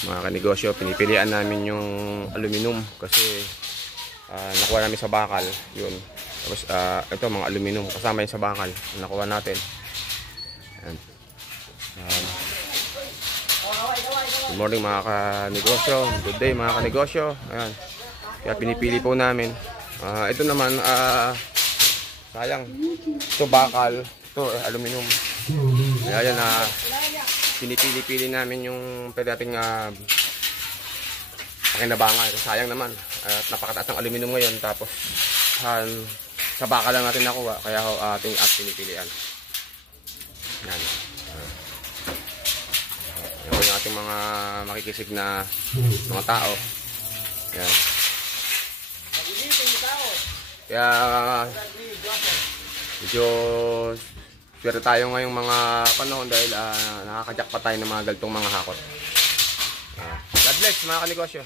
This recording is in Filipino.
mga kanegosyo, pinipilian namin yung aluminum kasi nakuha namin sa bakal yun. Tapos ito mga aluminum kasama yung sa bakal nakuha natin. Ayan. Good morning mga kanegosyo, good day mga kanegosyo. Ayan. Kaya pinipili po namin ito naman sayang, ito bakal, ito aluminum. Kaya yan pinipili-pili namin yung pwede nating pakinabangan. Sayang naman at napakataas ng aluminum ngayon, tapos sa bakal lang natin nakuha, kaya ating pinipilian. Yan. Yan yung ating mga makikisig na mga tao. Yan. Kaya medyo swerte tayo ngayong mga panahon dahil nakakajak pa tayo ng mga galtong mga hakot. God bless mga kanegosyo.